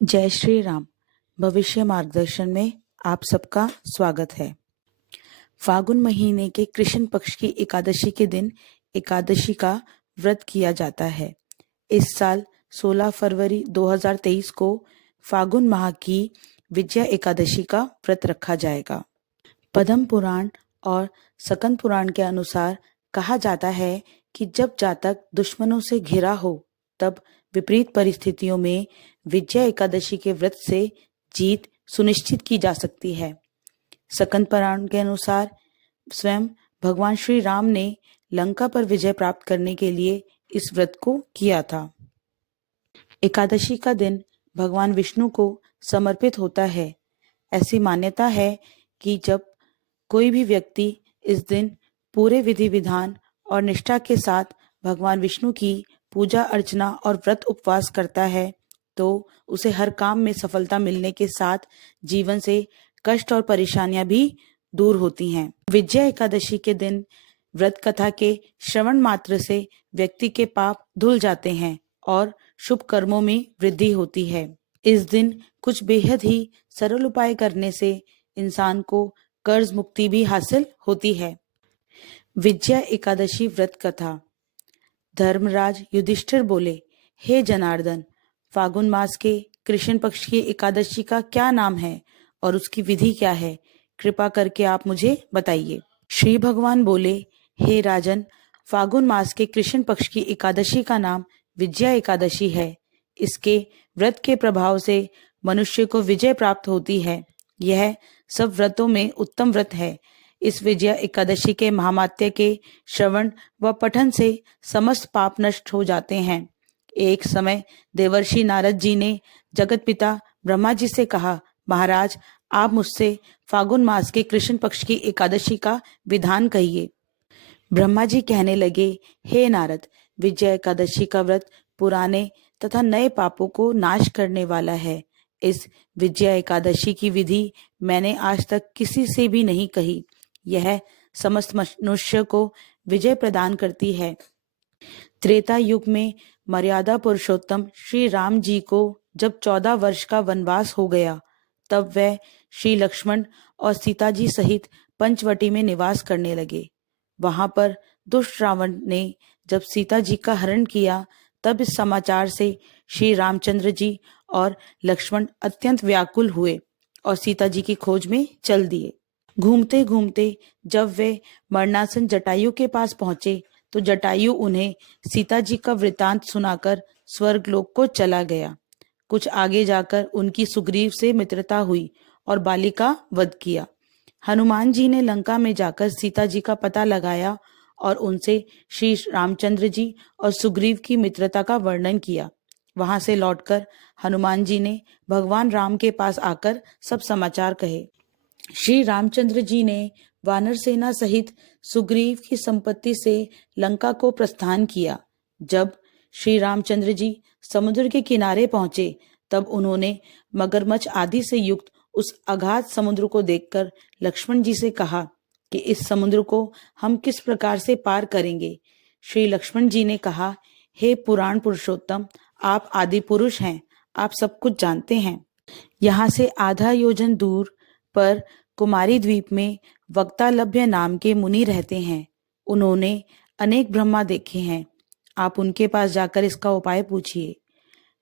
जय श्री राम। भविष्य मार्गदर्शन में आप सबका स्वागत है। फागुन महीने के कृष्ण पक्ष की एकादशी के दिन एकादशी का व्रत किया जाता है। इस साल 16 फरवरी 2023 को फागुन माह की विजया एकादशी का व्रत रखा जाएगा। पद्म पुराण और सकंद पुराण के अनुसार कहा जाता है कि जब जातक दुश्मनों से घिरा हो तब विपरीत परिस्थितियों में विजया एकादशी के व्रत से जीत सुनिश्चित की जा सकती है। सकंद पुराण के अनुसार स्वयं भगवान श्री राम ने लंका पर विजय प्राप्त करने के लिए इस व्रत को किया था। एकादशी का दिन भगवान विष्णु को समर्पित होता है। ऐसी मान्यता है कि जब कोई भी व्यक्ति इस दिन पूरे विधि विधान और निष्ठा के साथ भगवान विष्णु की पूजा अर्चना और व्रत उपवास करता है तो उसे हर काम में सफलता मिलने के साथ जीवन से कष्ट और परेशानियां भी दूर होती हैं। विजया एकादशी के दिन व्रत कथा के श्रवण मात्र से व्यक्ति के पाप धुल जाते हैं और शुभ कर्मों में वृद्धि होती है। इस दिन कुछ बेहद ही सरल उपाय करने से इंसान को कर्ज मुक्ति भी हासिल होती है। विजया एकादशी व्रत कथा। धर्मराज युधिष्ठिर बोले, हे जनार्दन, फागुन मास के कृष्ण पक्ष की एकादशी का क्या नाम है और उसकी विधि क्या है? कृपा करके आप मुझे बताइए। श्री भगवान बोले, हे राजन, फागुन मास के कृष्ण पक्ष की एकादशी का नाम विजया एकादशी है। इसके व्रत के प्रभाव से मनुष्य को विजय प्राप्त होती है। यह सब व्रतों में उत्तम व्रत है। इस विजया एकादशी के महामात्य के श्रवण व पठन से समस्त पाप नष्ट हो जाते हैं। एक समय देवर्षि नारद जी ने जगत पिता ब्रह्मा जी से कहा, महाराज, आप मुझसे फागुन मास के कृष्ण पक्ष की एकादशी का विधान कहिए। ब्रह्मा जी कहने लगे, हे नारद, विजया एकादशी का व्रत पुराने तथा नए पापों को नाश करने वाला है। इस विजया एकादशी की विधि मैंने आज तक किसी से भी नहीं कही। यह समस्त मनुष्य को विजय प्रदान करती है। त्रेता युग में मर्यादा पुरुषोत्तम श्री राम जी को जब 14 वर्ष का वनवास हो गया तब वह श्री लक्ष्मण और सीता जी सहित पंचवटी में निवास करने लगे। वहां पर दुष्ट रावण ने जब सीता जी का हरण किया तब इस समाचार से श्री रामचंद्र जी और लक्ष्मण अत्यंत व्याकुल हुए और सीता जी की खोज में चल दिए। घूमते घूमते जब वे मरणासन जटायु के पास पहुंचे तो जटायु उन्हें सीता जी का वृतांत सुनाकर स्वर्गलोक को चला गया। कुछ आगे जाकर उनकी सुग्रीव से मित्रता हुई और बाली का वध किया। हनुमान जी ने लंका में जाकर सीता जी का पता लगाया और उनसे श्री रामचंद्र जी और सुग्रीव की मित्रता का वर्णन किया। वहां से लौटकर हनुमान जी ने भगवान राम के पास आकर सब समाचार कहे। श्री रामचंद्र जी ने वानर सेना सहित सुग्रीव की संपत्ति से लंका को प्रस्थान किया। जब श्री रामचंद्र जी समुद्र के किनारे पहुंचे तब उन्होंने मगरमच्छ आदि से युक्त उस अगाध समुद्र को देखकर लक्ष्मण जी से कहा कि इस समुद्र को हम किस प्रकार से पार करेंगे। श्री लक्ष्मण जी ने कहा, हे पुराण पुरुषोत्तम, आप आदि पुरुष हैं, आप सब कुछ जानते हैं। यहाँ से आधा योजन दूर पर कुमारी द्वीप में वक्तालभ्य नाम के मुनि रहते हैं। उन्होंने अनेक ब्रह्मा देखे हैं। आप उनके पास जाकर इसका उपाय पूछिए।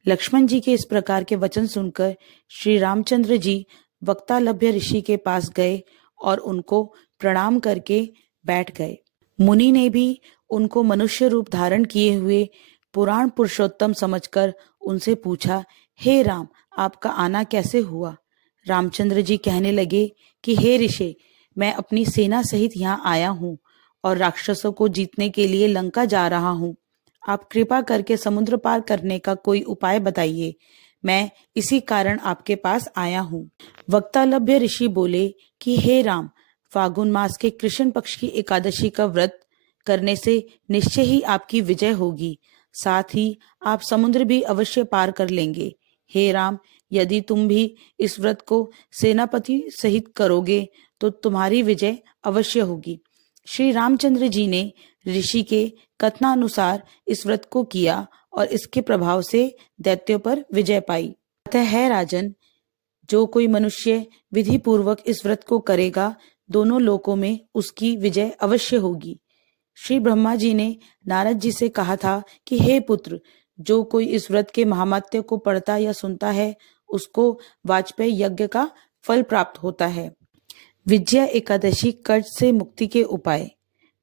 लक्ष्मण जी के इस प्रकार के वचन सुनकर श्री रामचंद्र जी वक्तालभ्य ऋषि के पास गए और उनको प्रणाम करके बैठ गए। मुनि ने भी उनको मनुष्य रूप धारण किए हुए पुराण पुरुषोत्तम समझकर उनसे पूछा, हे राम, आपका आना कैसे हुआ? रामचंद्र जी कहने लगे कि हे ऋषि, मैं अपनी सेना सहित यहाँ आया हूँ और राक्षसों को जीतने के लिए लंका जा रहा हूँ। आप कृपा करके समुद्र पार करने का कोई उपाय बताइए। मैं इसी कारण आपके पास आया हूँ। वक्तालभ्य ऋषि बोले कि हे राम, फागुन मास के कृष्ण पक्ष की एकादशी का व्रत करने से निश्चय ही आपकी विजय होगी। साथ ही आप समुद्र भी अवश्य पार कर लेंगे। हे राम, यदि तुम भी इस व्रत को सेनापति सहित करोगे तो तुम्हारी विजय अवश्य होगी। श्री रामचंद्र जी ने ऋषि के कथनानुसार इस व्रत को किया और इसके प्रभाव से दैत्यों पर विजय पाई। अतः है राजन, जो कोई मनुष्य विधि पूर्वक इस व्रत को करेगा, दोनों लोकों में उसकी विजय अवश्य होगी। श्री ब्रह्मा जी ने नारद जी से कहा था कि हे पुत्र, जो कोई इस व्रत के महात्म्य को पढ़ता या सुनता है, उसको वाजपेयी यज्ञ का फल प्राप्त होता है। विजया एकादशी कर्ज से मुक्ति के उपाय।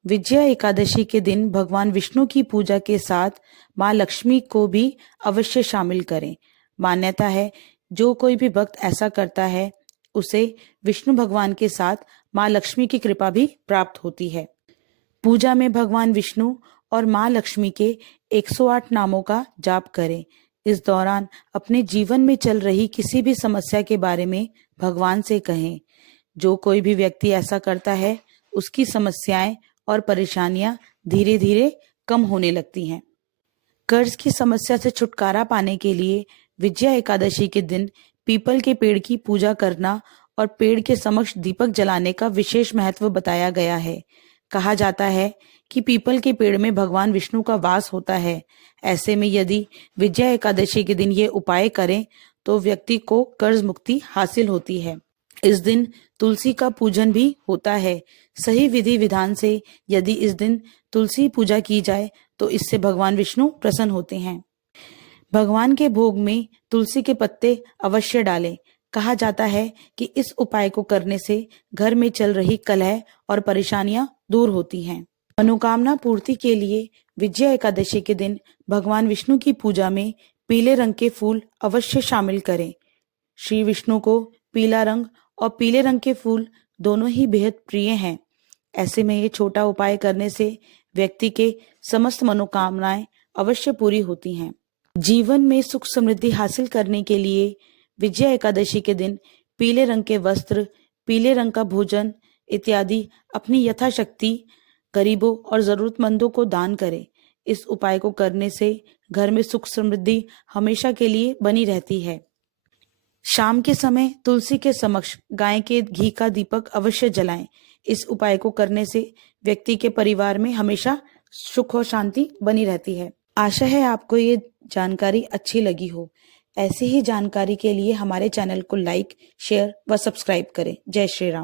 विजया एकादशी के दिन भगवान विष्णु की पूजा के साथ माँ लक्ष्मी को भी अवश्य शामिल करें। मान्यता है, जो कोई भी भक्त ऐसा करता है, उसे विष्णु भगवान के साथ माँ लक्ष्मी की कृपा भी प्राप्त होती है। पूजा में भगवान विष्णु और माँ लक्ष्मी के 108 नामों का जाप करें। इस दौरान अपने जीवन में चल रही किसी भी समस्या के बारे में भगवान से कहें। जो कोई भी व्यक्ति ऐसा करता है, उसकी समस्याएं और परेशानियां धीरे धीरे कम होने लगती हैं। कर्ज की समस्या से छुटकारा पाने के लिए विजया एकादशी के दिन पीपल के पेड़ की पूजा करना और पेड़ के समक्ष दीपक जलाने का विशेष महत्व बताया गया है। कहा जाता है कि पीपल के पेड़ में भगवान विष्णु का वास होता है। ऐसे में यदि विजया एकादशी के दिन ये उपाय करें तो व्यक्ति को कर्ज मुक्ति हासिल होती है। इस दिन तुलसी का पूजन भी होता है। सही विधि विधान से यदि इस दिन तुलसी पूजा की जाए तो इससे भगवान विष्णु प्रसन्न होते हैं। भगवान के भोग में तुलसी के पत्ते अवश्य डालें। कहा जाता है कि इस उपाय को करने से घर में चल रही कलह और परेशानियां दूर होती हैं। मनोकामना पूर्ति के लिए विजया एकादशी के दिन भगवान विष्णु की पूजा में पीले रंग के फूल अवश्य शामिल करें। श्री विष्णु को पीला रंग और पीले रंग के फूल दोनों ही बेहद प्रिय हैं। ऐसे में ये छोटा उपाय करने से व्यक्ति के समस्त मनोकामनाएं अवश्य पूरी होती हैं। जीवन में सुख समृद्धि हासिल करने के लिए विजया एकादशी के दिन पीले रंग के वस्त्र, पीले रंग का भोजन इत्यादि अपनी यथाशक्ति गरीबों और जरूरतमंदों को दान करें। इस उपाय को करने से घर में सुख समृद्धि हमेशा के लिए बनी रहती है। शाम के समय तुलसी के समक्ष गाय के घी का दीपक अवश्य जलाएं। इस उपाय को करने से व्यक्ति के परिवार में हमेशा सुख और शांति बनी रहती है। आशा है आपको ये जानकारी अच्छी लगी हो। ऐसी ही जानकारी के लिए हमारे चैनल को लाइक, शेयर व सब्सक्राइब करें। जय श्री राम।